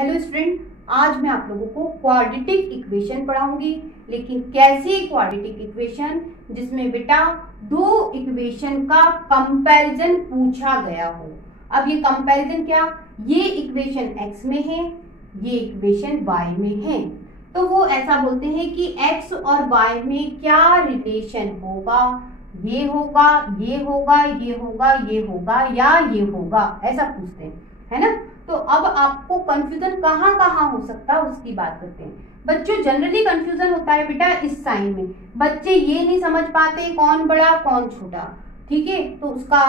Hello student, आज मैं आप लोगों को क्वाड्रेटिक इक्वेशन पढ़ाऊंगी। लेकिन कैसी क्वाड्रेटिक इक्वेशन जिसमें बेटा दो इक्वेशन का कंपैरिजन पूछा गया हो। अब ये कंपैरिजन क्या, ये इक्वेशन x में है, ये इक्वेशन y में है, तो वो ऐसा बोलते हैं कि x और y में क्या रिलेशन होगा, ये होगा, ये होगा, ये होगा, ये होगा या ये होगा, ऐसा पूछते हैं, है ना। तो अब आपको कंफ्यूजन कहाँ कहाँ हो सकता है उसकी बात करते हैं। बच्चों जनरली कंफ्यूजन होता है बेटा इस साइन में, बच्चे ये नहीं समझ पाते कौन बड़ा कौन छोटा, ठीक है। तो उसका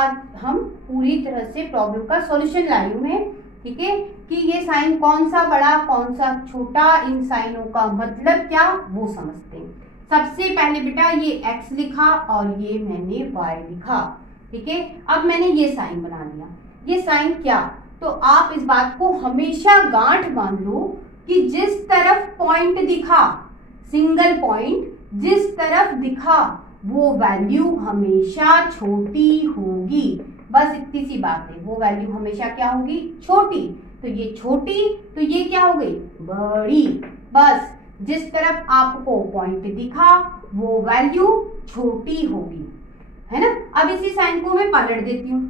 हम पूरी तरह से प्रॉब्लम का सॉल्यूशन लाई हूं मैं, ठीक है, कि ये साइन कौन सा बड़ा कौन सा छोटा, इन साइनों का मतलब क्या वो समझते हैं। सबसे पहले बेटा ये x लिखा और ये मैंने y लिखा, ठीक है। अब मैंने ये साइन बना लिया, ये साइन क्या, तो आप इस बात को हमेशा गांठ बांध लो कि जिस तरफ पॉइंट दिखा, सिंगल पॉइंट जिस तरफ दिखा वो वैल्यू हमेशा छोटी होगी। बस इतनी सी बात है, वो वैल्यू हमेशा क्या होगी, छोटी। तो ये छोटी तो ये क्या हो गई, बड़ी। बस जिस तरफ आपको पॉइंट दिखा वो वैल्यू छोटी होगी, है ना। अब इसी साइन को मैं पलट देती हूँ,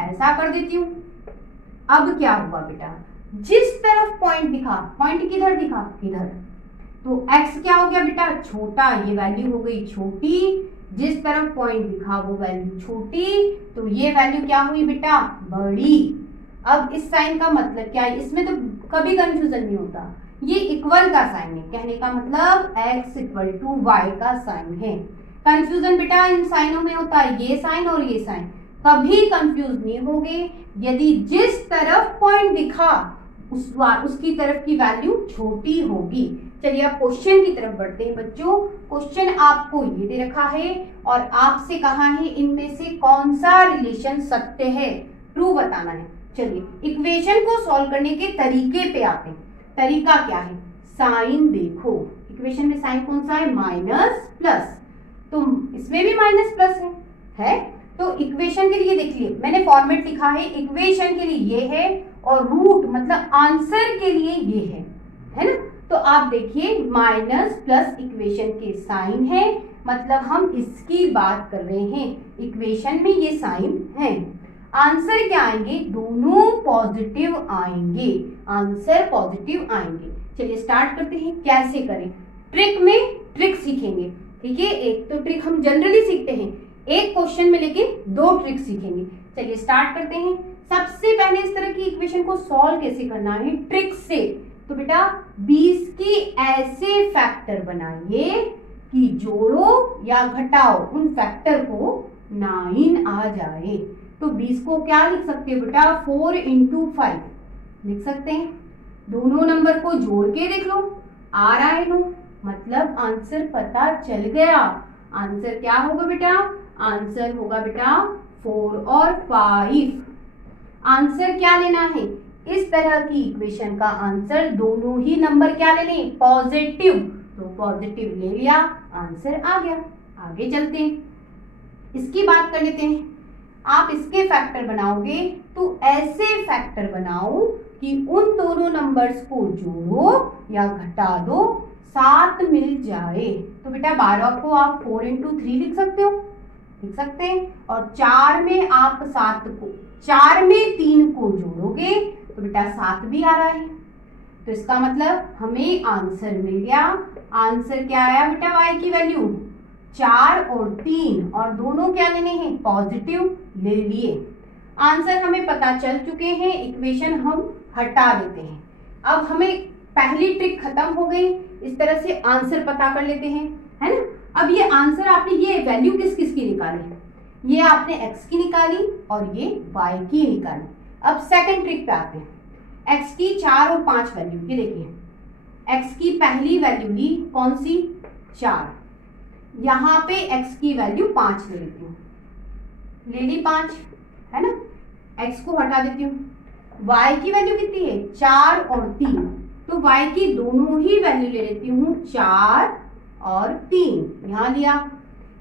ऐसा कर देती हूँ। अब क्या हुआ बेटा, जिस तरफ पॉइंट दिखा, पॉइंट किधर दिखा, इधर, तो x क्या हो गया बेटा, छोटा, ये वैल्यू हो गई छोटी। जिस तरफ पॉइंट दिखा वो वैल्यू छोटी, तो ये वैल्यू क्या हुई बेटा, बड़ी। अब इस साइन का मतलब क्या है, इसमें तो कभी कंफ्यूजन नहीं होता, ये इक्वल का साइन है, कहने का मतलब x इक्वल टू वाई का साइन है। कंफ्यूजन बेटा इन साइनों में होता है, ये साइन और ये साइन, कभी कंफ्यूज नहीं होगे। यदि जिस तरफ पॉइंट दिखा उसकी तरफ की वैल्यू छोटी होगी। चलिए अब क्वेश्चन की तरफ बढ़ते हैं बच्चों। क्वेश्चन आपको ये दे रखा है और आपसे कहा है इनमें से कौन सा रिलेशन सत्य है, ट्रू बताना है। चलिए इक्वेशन को सॉल्व करने के तरीके पे आते हैं। तरीका क्या है, साइन देखो, इक्वेशन में साइन कौन सा है, माइनस प्लस, तो इसमें भी माइनस प्लस है। तो इक्वेशन के लिए देखिए मैंने फॉर्मेट लिखा है, इक्वेशन के लिए ये है और रूट मतलब आंसर के लिए ये है ना। तो आप देखिए माइनस प्लस इक्वेशन के साइन है, मतलब हम इसकी बात कर रहे हैं, इक्वेशन में ये साइन है। आंसर क्या आएंगे, दोनों पॉजिटिव आएंगे, आंसर पॉजिटिव आएंगे। चलिए स्टार्ट करते हैं, कैसे करें। ट्रिक में ट्रिक सीखेंगे, ठीक है। एक तो ट्रिक हम जनरली सीखते हैं, एक क्वेश्चन में लेके दो ट्रिक सीखेंगे। चलिए स्टार्ट करते हैं। सबसे पहले इस तरह की इक्वेशन को सॉल्व कैसे करना है, ट्रिक से। तो बेटा 20 की ऐसे फैक्टर बनाइए कि जोड़ो या घटाओ उन फैक्टर को 9 आ जाए। तो 20 को क्या लिख सकते हो बेटा, 4 × 5 लिख सकते हैं। दोनों नंबर को जोड़ के देख लो, आ रहा है नो, मतलब आंसर पता चल गया। आंसर क्या होगा बेटा, आंसर होगा बेटा 4 और 5। आंसर क्या लेना है, इस तरह की इक्वेशन का आंसर दोनों ही नंबर क्या लेने, पॉजिटिव, तो पॉजिटिव ले लिया, आंसर आ गया। आगे चलते हैं, इसकी बात कर लेते हैं। आप इसके फैक्टर बनाओगे तो ऐसे फैक्टर बनाओ कि उन दोनों नंबर्स को जोड़ो या घटा दो, 7 मिल जाए। तो बेटा 12 को आप 4 × 3 लिख सकते हो, लिख सकते हैं। और 4 में आप 7 को, 4 में 3 को जोड़ोगे तो बेटा 7 भी आ रहा है। तो इसका मतलब हमें आंसर मिल गया। आंसर क्या आया बेटा, y की वैल्यू 4 और 3, और दोनों क्या लेने हैं, पॉजिटिव ले लिए। आंसर हमें पता चल चुके हैं, इक्वेशन हम हटा देते हैं। अब हमें पहली ट्रिक खत्म हो गई, इस तरह से आंसर पता कर लेते हैं, है ना। अब ये आंसर आपने, ये वैल्यू किस किस की निकाली है, ये आपने x की निकाली और ये y की निकाली। अब सेकंड ट्रिक पे आते हैं। x की 4 और 5 वैल्यू, ये देखिए x की पहली वैल्यू ली कौन सी, 4, यहाँ पे x की वैल्यू 5 ले लेती हूँ, ले ली 5, है ना। x को हटा देती हूँ, y की वैल्यू कितनी है, 4 और 3, तो y की दोनों ही वैल्यू ले लेती हूँ, 4 और 3 यहाँ लिया।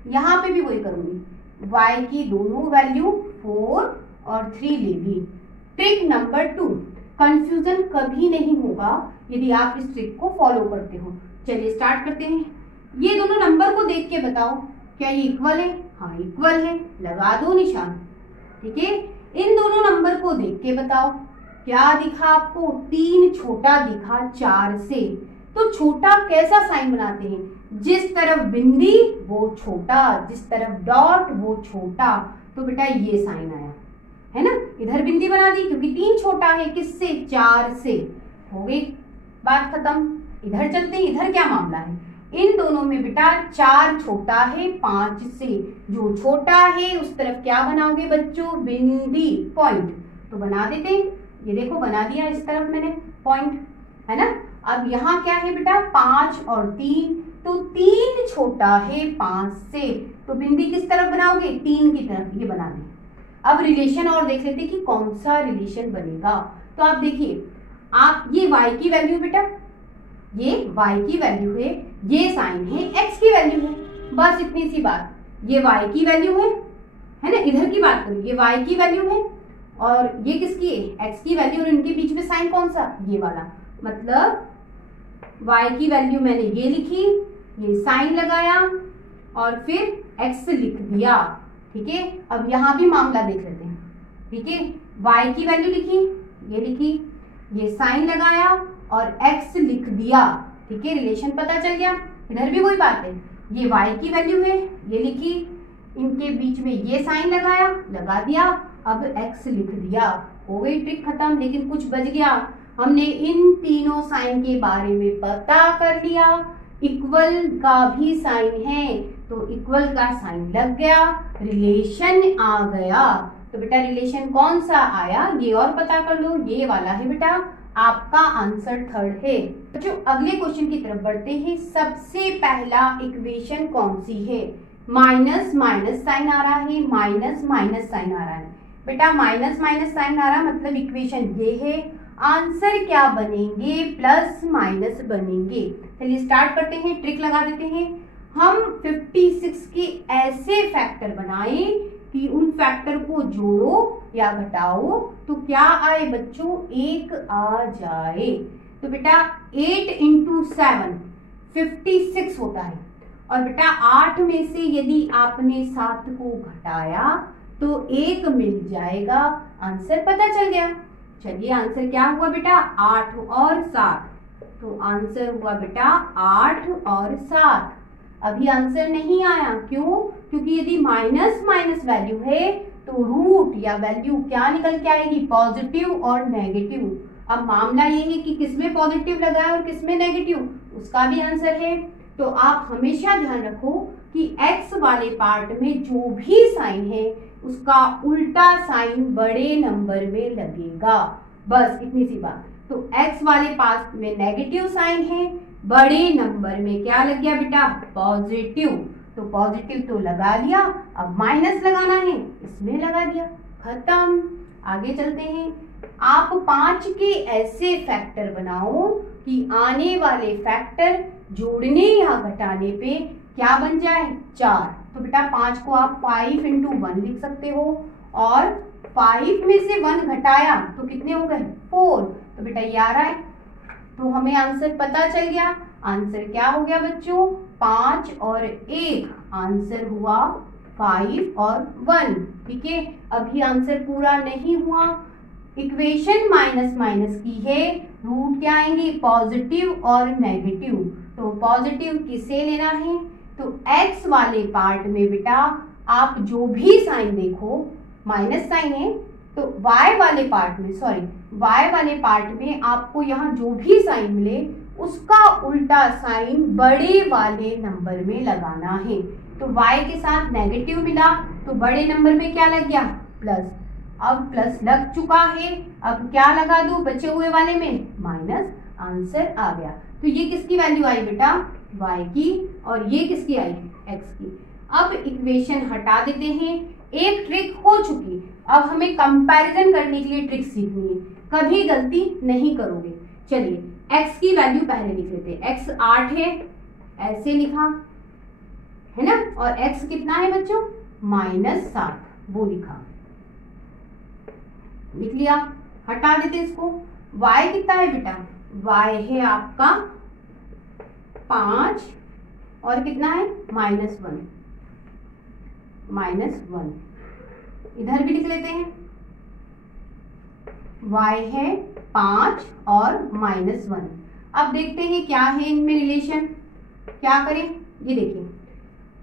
यहाँ पे भी वही करूंगी, y की दोनों वैल्यू 4 और 3 ले ली। ट्रिक नंबर 2, कंफ्यूजन कभी नहीं होगा यदि आप इस ट्रिक को फॉलो करते हो। चलिए स्टार्ट करते हैं। ये दोनों नंबर को देख के बताओ क्या ये इक्वल है? हाँ इक्वल है, लगा दो निशान। ठीक है, इन दोनों नंबर को देख के बताओ क्या दिखा आपको? 3 छोटा दिखा 4 से। तो छोटा कैसा साइन बनाते हैं? जिस तरफ बिंदी वो छोटा, जिस तरफ डॉट वो छोटा। तो बेटा ये साइन आया है ना, इधर बिंदी बना दी क्योंकि 3 छोटा है, किससे? 4 से। हो गई बात खत्म। इधर चलते हैं, इधर क्या मामला है? इन दोनों में बेटा 4 छोटा है 5 से। जो छोटा है उस तरफ क्या बनाओगे बच्चों? बिंदी, पॉइंट। तो बना देते हैं, ये देखो बना दिया इस तरफ मैंने पॉइंट, है ना। अब यहाँ क्या है बेटा? 5 और 3, तो 3 छोटा है 5 से। तो बिंदी किस तरफ बनाओगे? 3 की तरफ, ये बना दें। अब रिलेशन और देख लेते कि कौन सा रिलेशन बनेगा। तो आप देखिए, आप ये y की वैल्यू बेटा, ये y की वैल्यू है, ये साइन है x की वैल्यू है, बस इतनी सी बात। ये y की वैल्यू है ना, इधर की बात करूँ, ये y की वैल्यू है और ये किसकी है? x की वैल्यू, और इनके बीच में साइन कौन सा? ये वाला। मतलब y की वैल्यू मैंने ये लिखी, ये साइन लगाया और फिर x लिख दिया। ठीक है, अब यहाँ भी मामला देख लेते हैं। ठीक है, y की वैल्यू लिखी, ये लिखी, ये साइन लगाया और x लिख दिया। ठीक है, रिलेशन पता चल गया। इधर भी वही बात है, ये y की वैल्यू है, ये लिखी, इनके बीच में ये साइन लगाया, लगा दिया, अब x लिख दिया। हो गई ट्रिक खत्म। लेकिन कुछ बच गया, हमने इन तीनों साइन के बारे में पता कर लिया। इक्वल का भी साइन है तो इक्वल का साइन लग गया, रिलेशन आ गया। तो बेटा रिलेशन कौन सा आया ये और पता कर लो, ये वाला है बेटा आपका आंसर 3rd है। बच्चों अगले क्वेश्चन की तरफ बढ़ते हैं। सबसे पहला इक्वेशन कौन सी है? माइनस माइनस साइन आ रहा है, माइनस माइनस साइन आ रहा है। बेटा माइनस माइनस साइन आ रहा मतलब इक्वेशन ये है। आंसर क्या बनेंगे? प्लस माइनस बनेंगे। चलिए स्टार्ट करते हैं, ट्रिक लगा देते हैं। हम 56 के ऐसे फैक्टर बनाएं कि उन फैक्टर को जोड़ो या घटाओ तो क्या आए बच्चों? 1 आ जाए। तो बेटा 8 इंटू 7 56 होता है और बेटा 8 में से यदि आपने 7 को घटाया तो 1 मिल जाएगा। आंसर पता चल गया। चलिए आंसर क्या हुआ बेटा? 8 और 7। तो आंसर हुआ बेटा 8 और 7। अभी आंसर नहीं आया, क्यों? क्योंकि यदि माइनस माइनस वैल्यू है तो रूट या वैल्यू क्या निकल के आएगी? पॉजिटिव और नेगेटिव। अब मामला ये है कि किसमें पॉजिटिव लगा है और किसमें नेगेटिव, उसका भी आंसर है। तो आप हमेशा ध्यान रखो कि x वाले पार्ट में जो भी साइन है उसका उल्टा साइन बड़े नंबर में लगेगा, बस इतनी सी बात। तो x वाले पार्ट में नेगेटिव साइन है, बड़े नंबर में क्या लग गया बेटा? पॉजिटिव। तो पॉजिटिव तो लगा दिया, अब माइनस लगाना है, इसमें लगा दिया, खत्म। आगे चलते हैं। आप 5 के ऐसे फैक्टर बनाओ कि आने वाले फैक्टर जोड़ने या घटाने पे क्या बन जाए? 4। तो बेटा 5 को आप 5 इंटू 1 लिख सकते हो और 5 में से 1 घटाया तो कितने हो गए? 4। तो बेटा ये आ रहा है। तो हमें आंसर पता चल गया। आंसर क्या हो गया बच्चों? 5 और 1। आंसर हुआ 5 और 1। ठीक है, अभी आंसर पूरा नहीं हुआ। इक्वेशन माइनस माइनस की है, रूट क्या आएंगे? पॉजिटिव और नेगेटिव। तो पॉजिटिव किसे लेना है? तो x वाले पार्ट में बेटा आप जो भी साइन देखो, माइनस साइन है, तो y वाले पार्ट में, y वाले पार्ट में आपको यहाँ जो भी साइन मिले उसका उल्टा साइन बड़े वाले नंबर में लगाना है। तो y के साथ नेगेटिव मिला तो बड़े नंबर में क्या लग गया? प्लस। अब प्लस लग चुका है, अब क्या लगा दूं बचे हुए वाले में? माइनस। आंसर आ गया। तो ये किसकी वैल्यू आई बेटा? y की, और ये किसकी आई? x की। अब इक्वेशन हटा देते हैं। एक ट्रिक हो चुकी, अब हमें कंपैरिजन करने के लिए ट्रिक सीखनी है, कभी गलती नहीं करोगे। चलिए x की वैल्यू पहले लिख लेते हैं। x 8 है, ऐसे लिखा है ना, और x कितना है बच्चों? -7, वो लिखा, लिख लिया। हटा देते इसको। y कितना है बेटा, y है आपका 5 और कितना है -1, इधर भी लिख लेते हैं, y है 5 और -1। अब देखते हैं क्या है इनमें रिलेशन, क्या करें, ये देखिए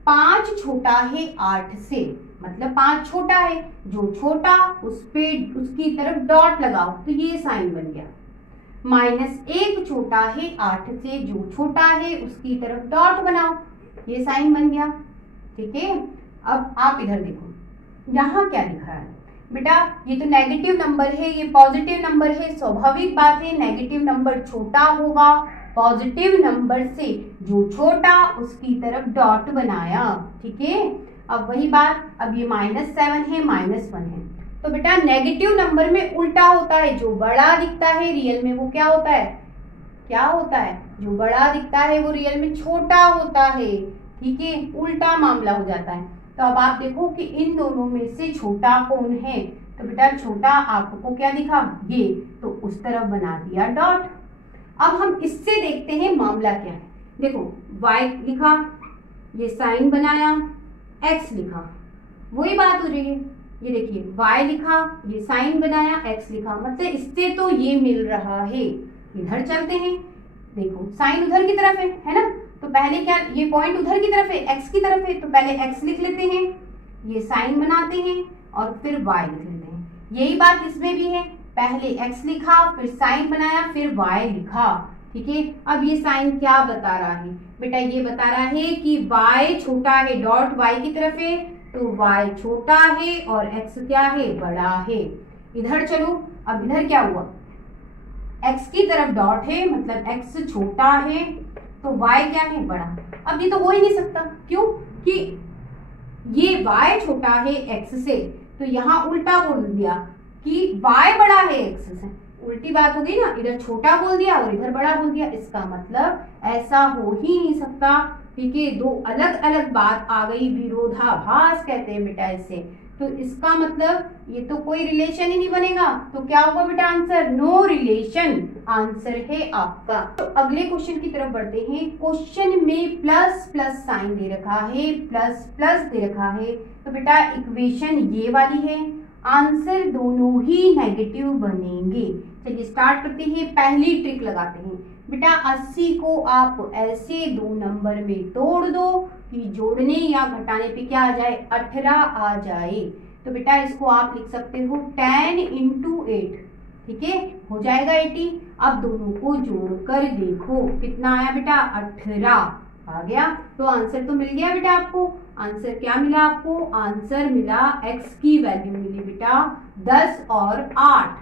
5 छोटा है 8 से, मतलब 5 छोटा है, जो छोटा उस पे उसकी तरफ डॉट लगाओ तो ये साइन बन गया। -1 छोटा है 8 से, जो छोटा है उसकी तरफ डॉट बनाओ, ये साइन बन गया। ठीक है, अब आप इधर देखो यहाँ क्या लिखा है बेटा, ये तो नेगेटिव नंबर है, ये पॉजिटिव नंबर है, स्वाभाविक बात है नेगेटिव नंबर छोटा होगा, पॉजिटिव नंबर से जो छोटा उसकी तरफ डॉट बनाया। ठीक है, अब वही बात, अब ये -7 है -1 है, तो बेटा नेगेटिव नंबर में उल्टा होता है, जो बड़ा दिखता है रियल में वो क्या होता है, क्या होता है, जो बड़ा दिखता है वो रियल में छोटा होता है। ठीक है, उल्टा मामला हो जाता है। तो अब आप देखो कि इन दोनों में से छोटा कौन है, तो बेटा छोटा आपको क्या दिखा, ये, तो उस तरफ बना दिया डॉट। अब हम इससे देखते हैं मामला क्या है। देखो y लिखा, ये साइन बनाया, x लिखा, वही बात हो रही है। ये देखिए y लिखा, ये साइन बनाया, x लिखा, मतलब इससे तो ये मिल रहा है। इधर चलते हैं, देखो साइन उधर की तरफ है ना, तो पहले क्या, ये पॉइंट उधर की तरफ है, x की तरफ है, तो पहले x लिख लेते हैं, ये साइन बनाते हैं और फिर y लिख लेते हैं। यही बात इसमें भी है, पहले x लिखा, फिर साइन बनाया, फिर y लिखा। ठीक है, अब ये साइन क्या बता रहा है बेटा, ये बता रहा है कि y छोटा है, डॉट y की तरफ है, तो y छोटा है और x क्या है, बड़ा है। इधर चलो, अब इधर क्या हुआ, x की तरफ डॉट है, मतलब x छोटा है, तो y क्या है, बड़ा। अब ये तो हो ही नहीं सकता, क्यों कि ये y छोटा है x से, तो यहाँ उल्टा बोल दिया कि y बड़ा है x से, उल्टी बात हो गई ना, इधर छोटा बोल दिया और इधर बड़ा बोल दिया, इसका मतलब ऐसा हो ही नहीं सकता। ठीक है, दो अलग अलग बात आ गई, विरोधाभास कहते हैं बेटा इसे, तो इसका मतलब ये तो कोई रिलेशन ही नहीं बनेगा, तो क्या होगा बेटा आंसर, नो रिलेशन आंसर है आपका। तो अगले क्वेश्चन की तरफ बढ़ते हैं। क्वेश्चन में प्लस प्लस साइन दे रखा है, प्लस प्लस दे रखा है, तो बेटा इक्वेशन ये वाली है, आंसर दोनों ही नेगेटिव बनेंगे। चलिए स्टार्ट करते हैं, पहली ट्रिक लगाते हैं बेटा, 80 को आप ऐसे दो नंबर में तोड़ दो कि जोड़ने या घटाने पे क्या आ जाए, 18 आ जाए। तो बेटा इसको आप लिख सकते हो 10 × 8, ठीक है, हो जाएगा 80। अब दोनों को जोड़कर देखो कितना आया बेटा, 18 आ गया। तो आंसर तो मिल गया बेटा आपको। आंसर क्या मिला आपको, आंसर मिला x की वैल्यू मिली बेटा 10 और 8।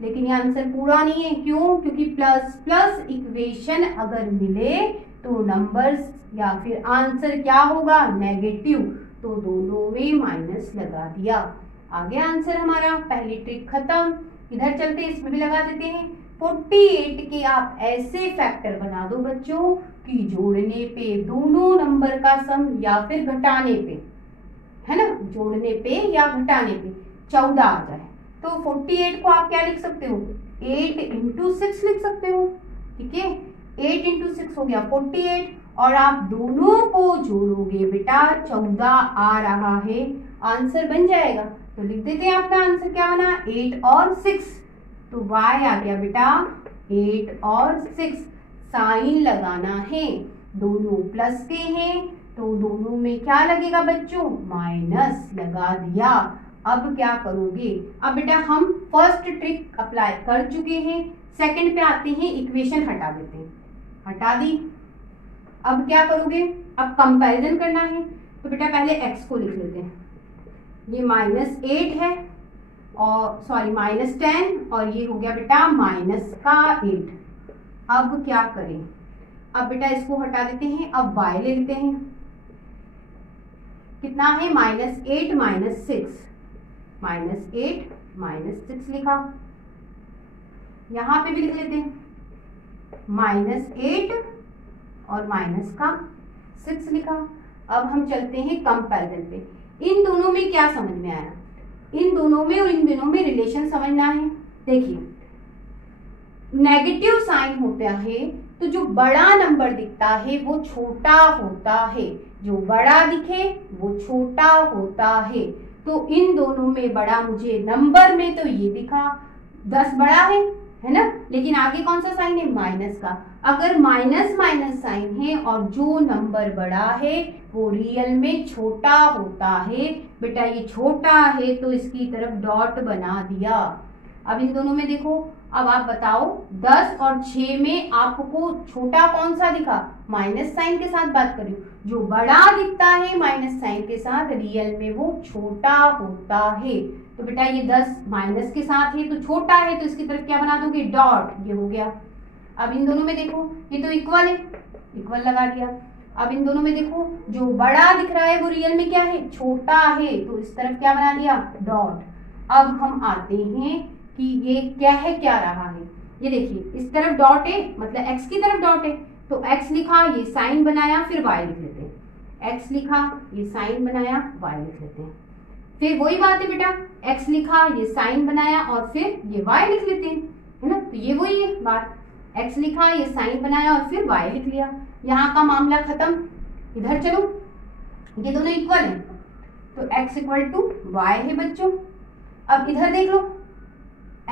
लेकिन ये आंसर पूरा नहीं है, क्यों, क्योंकि प्लस प्लस इक्वेशन अगर मिले तो नंबर्स या फिर आंसर क्या होगा, नेगेटिव, तो दोनों में माइनस लगा दिया। आ गया आंसर हमारा, पहली ट्रिक खत्म। इधर चलते, इसमें भी लगा देते हैं। 48 के आप ऐसे फैक्टर बना दो बच्चों कि जोड़ने पे दोनों नंबर का सम या फिर घटाने पे, है ना, जोड़ने पे या घटाने पे 14 आ जाए। तो 48 को आप क्या लिख सकते हो, 8 × 6 लिख सकते हो। ठीक है, 8 × 6 हो गया 48, और आप दोनों को जोड़ोगे बेटा 14 आ रहा है, आंसर बन जाएगा। तो लिख देते हैं, आपका आंसर क्या बना, 8 और 6। तो y आ गया बेटा 8 और 6। साइन लगाना है, दोनों प्लस के हैं तो दोनों में क्या लगेगा बच्चों, माइनस लगा दिया। अब क्या करोगे, अब बेटा हम फर्स्ट ट्रिक अप्लाई कर चुके हैं, सेकंड पे आते हैं, इक्वेशन हटा देते हैं, हटा दी। अब क्या करोगे, अब कंपैरिजन करना है, तो बेटा पहले x को लिख लेते हैं, ये -8 है और सॉरी -10 और ये हो गया बेटा -8। अब क्या करें, अब बेटा इसको हटा देते हैं, अब y ले लेते हैं, कितना है -8 -6 -8 -6 लिखा, यहां पे भी लिख लेते हैं -8 और -6 लिखा। अब हम चलते हैं कंपैरिजन पे, इन दोनों में क्या समझ में आया, इन दोनों में और इन दोनों में रिलेशन समझना है। देखिए नेगेटिव साइन होता है तो जो बड़ा नंबर दिखता है वो छोटा होता है, जो बड़ा दिखे वो छोटा होता है। तो इन दोनों में बड़ा मुझे नंबर में तो ये दिखा 10 बड़ा है ना, लेकिन आगे कौन सा साइन है, माइनस का। अगर माइनस माइनस साइन है और जो नंबर बड़ा है वो रियल में छोटा होता है, बेटा ये छोटा है तो इसकी तरफ डॉट बना दिया। अब इन दोनों में देखो, अब आप बताओ 10 और 6 में आपको छोटा कौन सा दिखा, माइनस साइन के साथ बात करें, जो बड़ा दिखता है माइनस साइन के साथ रियल में वो छोटा होता है। तो बेटा ये 10 माइनस के साथ है तो छोटा है, तो इसकी तरफ क्या बना दोगे, डॉट, ये हो गया। अब इन दोनों में देखो, ये तो इक्वल है, इक्वल लगा दिया। अब इन दोनों में देखो, जो बड़ा दिख रहा है वो रियल में क्या है, छोटा है, तो इस तरफ क्या बना दिया, डॉट। अब हम आते हैं कि ये क्या रहा है, ये देखिए इस तरफ डॉट है, मतलब x की तरफ डॉट है, तो x लिखा, ये साइन बनाया, फिर y लिख लेते हैं। x लिखा, ये साइन बनाया, y लिख लेते हैं। फिर वही बात है बेटा, x लिखा, ये साइन बनाया और फिर ये y लिख लेते हैं, है ना। तो ये वही है बात, x लिखा, ये साइन बनाया और फिर y लिख लिया, यहाँ का मामला खत्म। इधर चलो, ये दोनों इक्वल है तो x इक्वल टू y है बच्चों। अब इधर देख लो,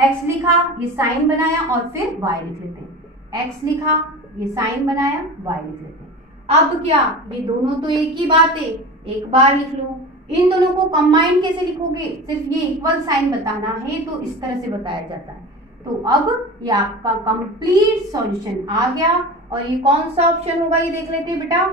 x लिखा, ये साइन बनाया और फिर y लिख लेते हैं, x लिखा, ये साइन बनाया, y लिख लेते हैं। अब क्या, ये दोनों तो एक ही बात है, एक बार लिख लो। इन दोनों को कंबाइन कैसे लिखोगे, सिर्फ ये इक्वल साइन बताना है तो इस तरह से बताया जाता है। तो अब ये आपका कंप्लीट सॉल्यूशन आ गया, और ये कौन सा ऑप्शन होगा ये देख लेते हैं बेटा,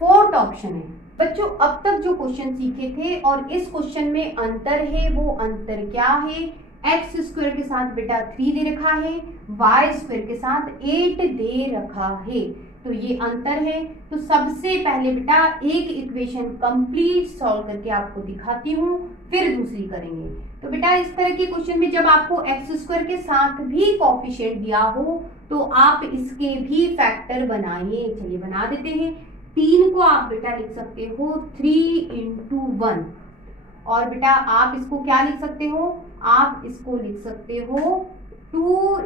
4th ऑप्शन है। बच्चों अब तक जो क्वेश्चन सीखे थे और इस क्वेश्चन में अंतर है, वो अंतर क्या है, एक्स स्क्वायर के साथ बेटा 3 दे रखा है, वाई स्क्वायर के साथ 8 दे रखा है, तो ये अंतर है। तो सबसे पहले बेटा एक इक्वेशन कंप्लीट सॉल्व करके आपको दिखाती हूँ, फिर दूसरी करेंगे। तो बेटा इस तरह के क्वेश्चन में जब आपको एक्स स्क्वायर के साथ भी कोएफिशिएंट दिया हो तो आप इसके भी फैक्टर बनाइए। चलिए बना देते हैं। 3 को आप बेटा लिख सकते हो 3 into 1, और बेटा आप इसको क्या लिख सकते हो, आप इसको लिख सकते हो 2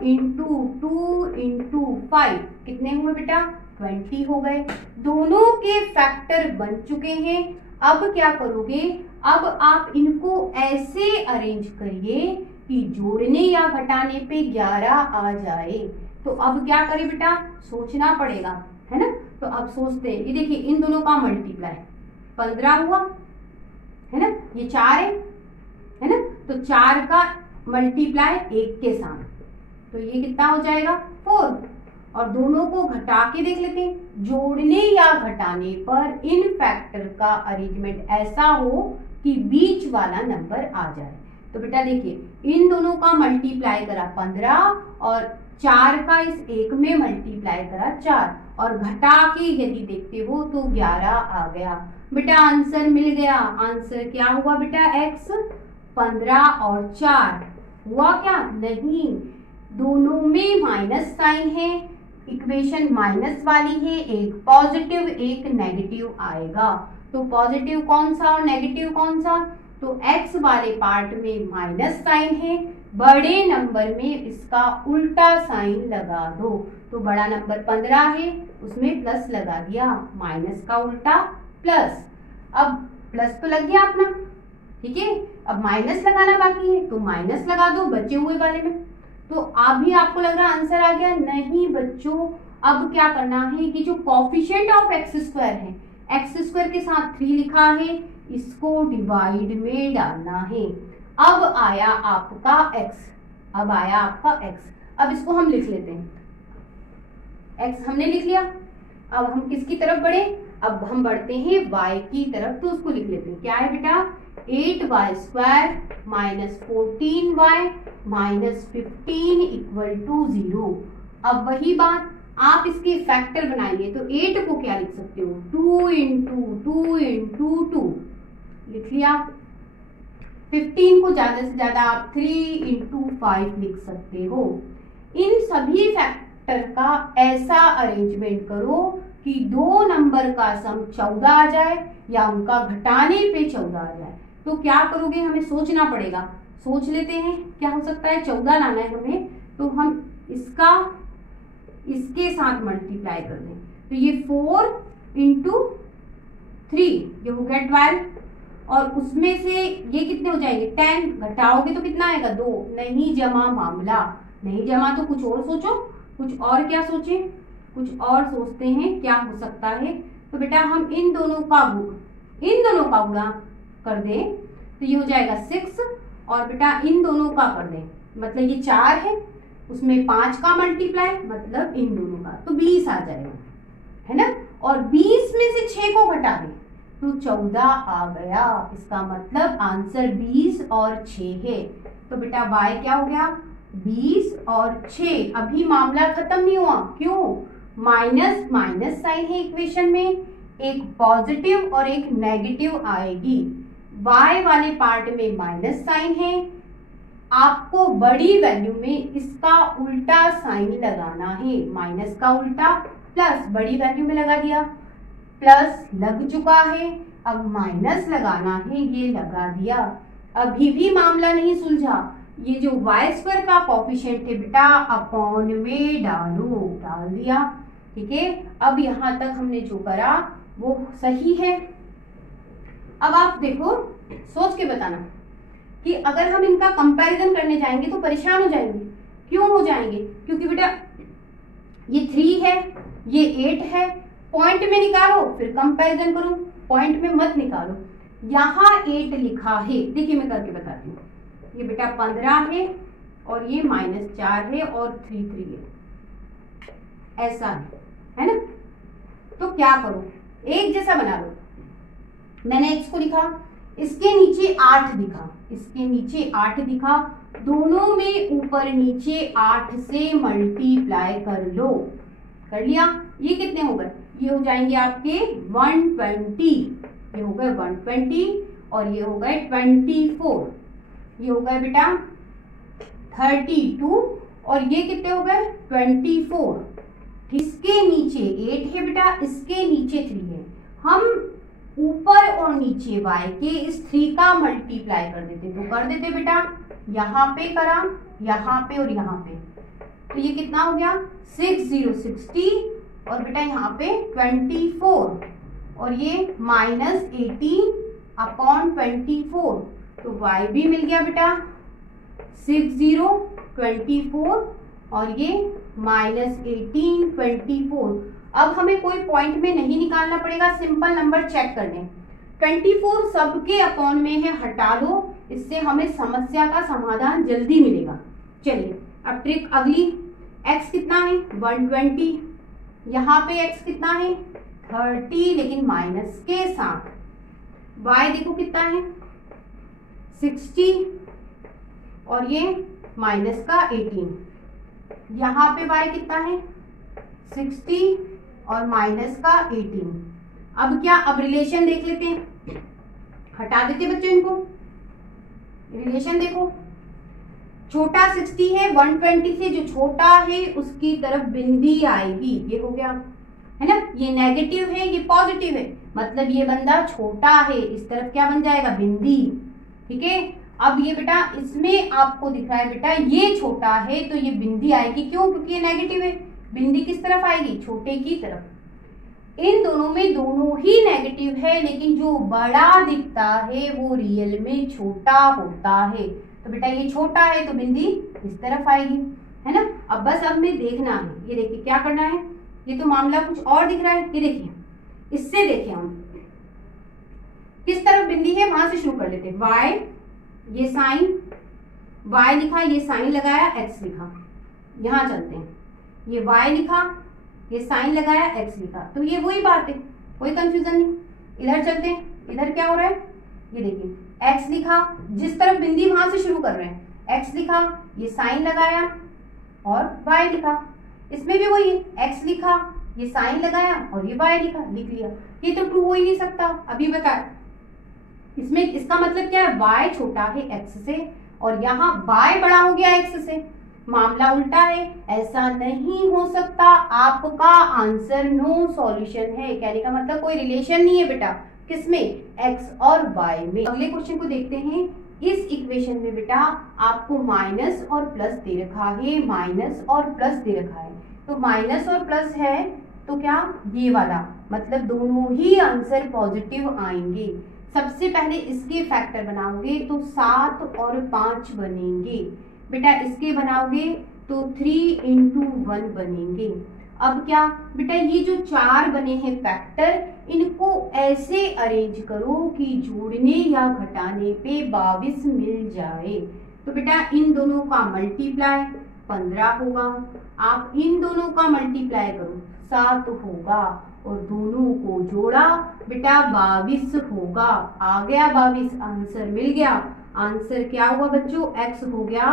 into 5, कितने हुए बेटा, 20 हो गए। दोनों के फैक्टर बन चुके हैं। अब क्या करोगे, अब आप इनको ऐसे अरेंज करिए कि जोड़ने या घटाने पे 11 आ जाए। तो अब क्या करें बेटा, सोचना पड़ेगा, है ना। तो अब सोचते हैं, ये देखिए इन दोनों का मल्टीप्लाई 15 हुआ, है ना, ये 4 है ना, तो 4 का मल्टीप्लाई 1 के साथ, तो ये कितना हो जाएगा 4। और दोनों को घटा के देख लेते हैं, जोड़ने या घटाने पर इन फैक्टर का अरेंजमेंट ऐसा हो कि बीच वाला नंबर आ जाए। तो बेटा देखिए इन दोनों का मल्टीप्लाई करा 15 और 4 का इस एक में मल्टीप्लाई करा 4, और घटा के यदि देखते हो तो 11 आ गया। बेटा आंसर मिल गया। आंसर क्या हुआ बेटा, x 15 और 4 हुआ क्या, नहीं, दोनों में माइनस साइन है, इक्वेशन माइनस वाली है, एक पॉजिटिव एक नेगेटिव आएगा। तो पॉजिटिव कौन सा और नेगेटिव कौन सा, तो x वाले पार्ट में माइनस साइन है, बड़े नंबर में इसका उल्टा साइन लगा दो। तो बड़ा नंबर 15 है, उसमें प्लस लगा दिया, माइनस का उल्टा प्लस। अब प्लस तो लग गया अपना, ठीक है। अब माइनस लगाना बाकी है, तो माइनस लगा दो बचे हुए वाले में। तो अभी आपको लग रहा आंसर आ गया, नहीं बच्चों, अब क्या करना है कि जो कोएफिशिएंट ऑफ एक्स स्क्वायर है, एक्स स्क्वायर के साथ 3 लिखा है, इसको डिवाइड में डालना है। अब आया आपका x, अब आया आपका x। अब इसको हम लिख लेते हैं, x हमने लिख लिया। अब हम किसकी तरफ बढ़े, अब हम बढ़ते हैं y की तरफ, तो उसको लिख लेते हैं। क्या है बेटा, 8y square minus 14y minus 15 equal to 0। अब वही बात, आप इसके फैक्टर बनाइए, तो 8 को क्या लिख सकते हो, 2 into 2 लिख लिया। 15 को ज्यादा से ज्यादा आप 3 into 5 लिख सकते हो। इन सभी फैक्टर का ऐसा अरेंजमेंट करो कि दो नंबर का सम 14 आ जाए या उनका घटाने पे 14 आ जाए। तो क्या करोगे, हमें सोचना पड़ेगा, सोच लेते हैं क्या हो सकता है। 14 लाना है हमें, तो हम इसका इसके साथ मल्टीप्लाई कर दें तो ये 4 × 3 ये हो गया 12 और उसमें से ये कितने हो जाएंगे 10, घटाओगे तो कितना आएगा 2। नहीं जमा मामला, नहीं जमा तो कुछ और सोचो, कुछ और क्या सोचे, कुछ और सोचते हैं क्या हो सकता है। तो बेटा हम इन दोनों का गुणा कर दें तो ये हो जाएगा 6 और बेटा इन दोनों का कर दें मतलब ये 4 है उसमें 5 का मल्टीप्लाई मतलब इन दोनों का तो 20 आ जाएगा, है ना। और 20 में से 6 को घटा दें तो 14 आ गया। इसका मतलब आंसर 20 और 6 है। तो बेटा y क्या हो गया 20 और 6। अभी मामला खत्म नहीं हुआ, क्यों, माइनस माइनस साइन है इक्वेशन में, एक पॉजिटिव और एक नेगेटिव आएगी। y वाले पार्ट में माइनस साइन है, आपको बड़ी वैल्यू में इसका उल्टा साइन लगाना है, माइनस का उल्टा प्लस, बड़ी वैल्यू में लगा दिया, प्लस लग चुका है, अब माइनस लगाना है, ये लगा दिया। अभी भी मामला नहीं सुलझा, ये जो y² का कोफिशिएंट है बेटा अपॉन में डालो, डाल दिया, ठीक है। अब यहां तक हमने जो करा वो सही है। अब आप देखो सोच के बताना कि अगर हम इनका कंपैरिजन करने जाएंगे तो परेशान हो जाएंगे। क्यों हो जाएंगे, क्योंकि बेटा ये 3 है ये 8 है, पॉइंट में निकालो फिर कंपैरिजन करो, पॉइंट में मत निकालो। यहाँ 8 लिखा है, देखिए मैं करके बताती हूँ, ये बेटा 15 है और ये -4 है और 3 3 है, ऐसा है ना। तो क्या करो, एक जैसा बना लो। मैंने x को लिखा, इसके नीचे 8 दिखा, इसके नीचे 8 दिखा, दोनों में ऊपर नीचे 8 से मल्टीप्लाई कर लो, कर लिया। ये कितने हो गए, ये हो जाएंगे आपके 120, ये हो गए 120 और ये हो गए 24, ये हो गए बेटा 32 और ये कितने हो गए 24। इसके नीचे 8 है बेटा, इसके नीचे 3 है, हम ऊपर और नीचे y के इस 3 का मल्टीप्लाई कर देते, तो कर देते बेटा, यहाँ पे करा, यहाँ पे और यहाँ पे, तो ये कितना हो गया 60 और बेटा यहाँ पे 24 और ये -18 अपॉन 24, तो y भी मिल गया बेटा 60 24 और ये -18 24। अब हमें कोई पॉइंट में नहीं निकालना पड़ेगा, सिंपल नंबर चेक करने। 24 सबके अपॉन में है, हटा दो, इससे हमें समस्या का समाधान जल्दी मिलेगा। चलिए अब ट्रिक अगली, x कितना है 120, यहाँ पे x कितना है 30 लेकिन माइनस के साथ, y देखो कितना है 60 और ये माइनस का 18, यहाँ पे y कितना है 60 और माइनस का 18। अब क्या, अब रिलेशन देख लेते हैं, हटा देते बच्चों इनको, रिलेशन देखो, छोटा 60 है, 120 से जो छोटा है उसकी तरफ बिंदी आएगी, ये हो गया है ना, ये नेगेटिव है ये पॉजिटिव है, मतलब ये बंदा छोटा है, इस तरफ क्या बन जाएगा बिंदी, ठीक है। अब ये बेटा इसमें आपको दिख रहा है बेटा ये छोटा है तो ये बिंदी आएगी, क्यों, क्योंकि ये नेगेटिव है, बिंदी किस तरफ आएगी छोटे की तरफ। इन दोनों में दोनों ही नेगेटिव है, लेकिन जो बड़ा दिखता है वो रियल में छोटा होता है, तो बेटा ये छोटा है तो बिंदी इस तरफ आएगी, है ना। अब बस अब में देखना है, ये देखिए क्या करना है, ये तो मामला कुछ और दिख रहा है, ये देखिए इससे देखिए हम किस तरफ बिंदी है वहां से शुरू कर लेते हैं। y, ये साइन y लिखा, ये साइन लगाया, x लिखा, यहां चलते हैं, ये y लिखा, ये साइन लगाया, x लिखा, तो ये वही बात है, कोई कंफ्यूजन नहीं। इधर चलते हैं, इधर क्या हो रहा है, ये देखिए x लिखा, जिस तरफ बिंदी वहां से शुरू कर रहे हैं, x लिखा, ये साइन लगाया और y लिखा, इसमें भी वही है, x लिखा, ये साइन लगाया और ये y लिखा, लिख लिया। ये तो ट्रू हो ही नहीं सकता, अभी बताया। इसमें इसका मतलब क्या है, y छोटा है x से और यहाँ y बड़ा हो गया x से, मामला उल्टा है, ऐसा नहीं हो सकता। आपका आंसर नो सॉल्यूशन है, कहने का मतलब कोई रिलेशन नहीं है बेटा, किसमें, x और y में। अगले क्वेश्चन को देखते हैं, इस इक्वेशन में बेटा आपको माइनस और प्लस दे रखा है, माइनस और प्लस दे रखा है, तो माइनस और प्लस है तो क्या ये वाला, मतलब दोनों ही आंसर पॉजिटिव आएंगे। सबसे पहले इसके फैक्टर बनाओगे तो 7 और 5 बनेंगे बेटा, इसके बनाओगे तो 3 × 1 बनेंगे। अब क्या बेटा, ये जो 4 बने हैं फैक्टर, इनको ऐसे अरेंज करो कि जोड़ने या घटाने पे 22 मिल जाए। तो बेटा इन दोनों का मल्टीप्लाई 15 होगा, आप इन दोनों का मल्टीप्लाई करो 7 होगा, और दोनों को जोड़ा बेटा 22 होगा। आ गया 22, आंसर मिल गया। आंसर क्या हुआ बच्चों, x हो गया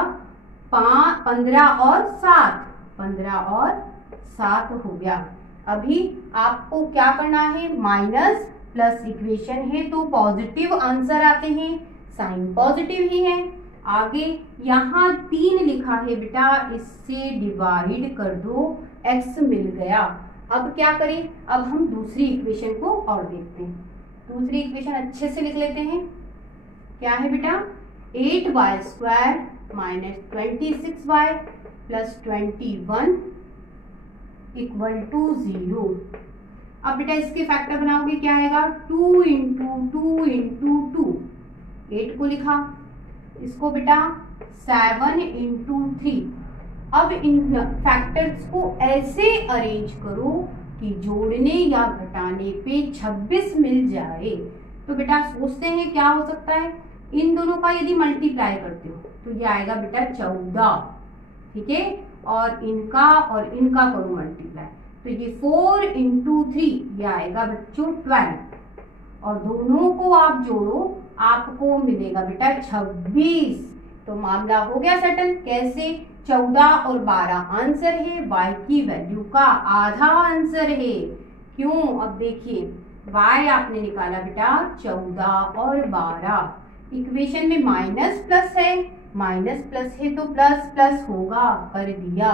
15 और 7, 15 और 7 हो गया। अभी आपको क्या करना है, माइनस प्लस इक्वेशन है तो पॉजिटिव आंसर आते हैं, साइन पॉजिटिव ही है। आगे यहाँ 3 लिखा है बेटा, इससे डिवाइड कर दो, x मिल गया। अब क्या करें, अब हम दूसरी इक्वेशन को और देखते हैं। दूसरी इक्वेशन अच्छे से लिख लेते हैं। क्या है बेटा, 8y² - 26y + 21 = 0। अब बेटा इसके फैक्टर बनाओगे, क्या आएगा, 2 × 2 × 2, 8 को लिखा, इसको बेटा 7 × 3। अब इन फैक्टर्स को ऐसे अरेंज करो कि जोड़ने या घटाने पे 26 मिल जाए। तो बेटा सोचते हैं क्या हो सकता है, इन दोनों का यदि मल्टीप्लाई करते हो तो ये आएगा बेटा 14, ठीक है, और इनका करो मल्टीप्लाई, तो ये 4 × 3 ये आएगा बच्चों 12, और दोनों को आप जोड़ो आपको मिलेगा बेटा 26। तो मामला हो गया सेटल। कैसे, 14 और 12 आंसर है, y की वैल्यू का आधा आंसर है। क्यों, अब देखिए y आपने निकाला बेटा 14 और 12। इक्वेशन में माइनस प्लस है, माइनस प्लस है तो प्लस प्लस होगा, कर दिया।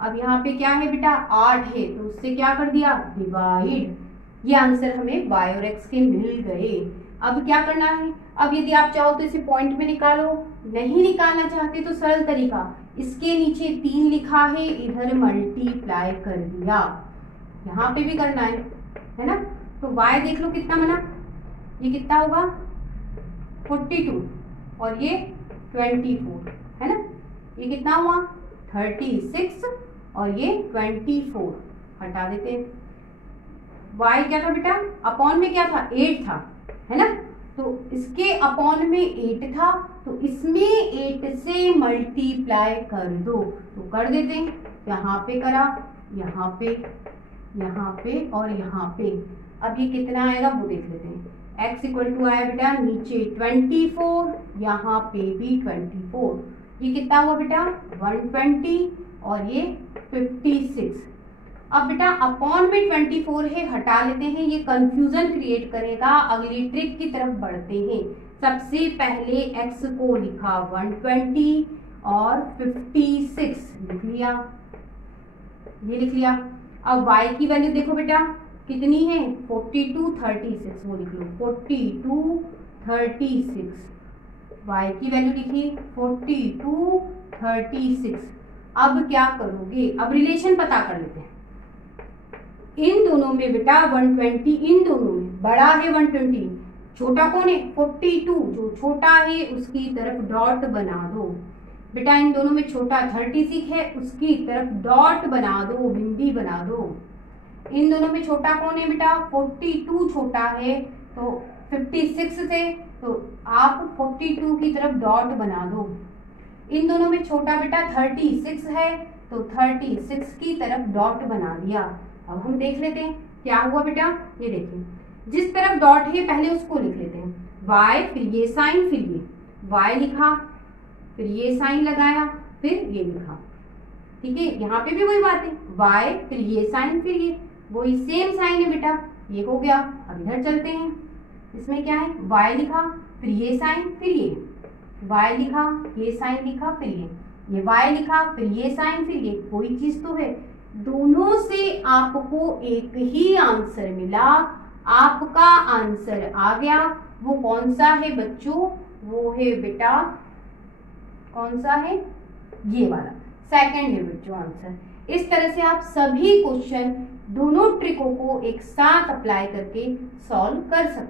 अब यहाँ पे क्या है बेटा, 8 है तो उससे क्या कर दिया, डिवाइड। ये आंसर हमें y और x के मिल गए। अब क्या करना है, अब यदि आप चाहो तो इसे पॉइंट में निकालो, नहीं निकालना चाहते तो सरल तरीका, इसके नीचे 3 लिखा है, इधर मल्टीप्लाई कर दिया, यहाँ पे भी करना है ना। तो y देख लो कितना बना, ये कितना होगा 42 और ये 24 है ना, ये कितना हुआ 36 और ये 24, हटा देते हैं। y क्या था बेटा, अपॉन में क्या था, 8 था, है ना, तो इसके अपॉन में 8 था, तो इसमें 8 से मल्टीप्लाई कर दो, तो कर देते हैं। यहाँ पे करा, यहाँ पे और यहाँ पे। अब ये कितना आएगा वो देख लेते हैं। x = आया बेटा नीचे 24, यहाँ पे भी 24, ये कितना हुआ बेटा 120 और ये 56। अब बेटा अपॉन में 24 है, हटा लेते हैं, ये कंफ्यूजन क्रिएट करेगा। अगली ट्रिक की तरफ बढ़ते हैं। सबसे पहले x को लिखा 120 और 56 लिख लिया, ये लिख लिया। अब y की वैल्यू देखो बेटा कितनी है, 42 36, वो लिख लो 42 36, y की वैल्यू लिखी 42 36। अब क्या करोगे, अब रिलेशन पता कर लेते हैं। इन दोनों में बेटा 120, इन दोनों में बड़ा है 120, छोटा कौन है 42, जो छोटा है उसकी तरफ डॉट बना दो बेटा। इन दोनों में छोटा 36 है, उसकी तरफ डॉट बना दो, बिंदी बना दो। इन दोनों में छोटा कौन है बेटा 42 छोटा है, तो 56 से तो आप 42 की तरफ डॉट बना दो। इन दोनों में छोटा बेटा 36 है, तो 36 की तरफ डॉट बना दिया। अब हम देख लेते हैं क्या हुआ बेटा, ये देखिए जिस तरफ डॉट है पहले उसको लिख लेते हैं, y फिर ये साइन, फिर ये y लिखा, फिर ये साइन लगाया, फिर ये लिखा, ठीक है। यहाँ पे भी वही बात है, y फिर ये साइन, फिर ये वही सेम साइन है बेटा, ये हो गया। अब इधर चलते हैं, इसमें क्या है y लिखा, फिर ये साइन, फिर ये y लिखा, ये साइन लिखा, फिर ये y लिखा, फिर ये साइन, फिर ये, कोई चीज तो है। दोनों से आपको एक ही आंसर मिला, आपका आंसर आ गया। वो कौन सा है बच्चों, वो है बेटा कौन सा है, ये वाला सेकंड है बच्चों आंसर। इस तरह से आप सभी क्वेश्चन दोनों ट्रिकों को एक साथ अप्लाई करके सॉल्व कर सकते हैं।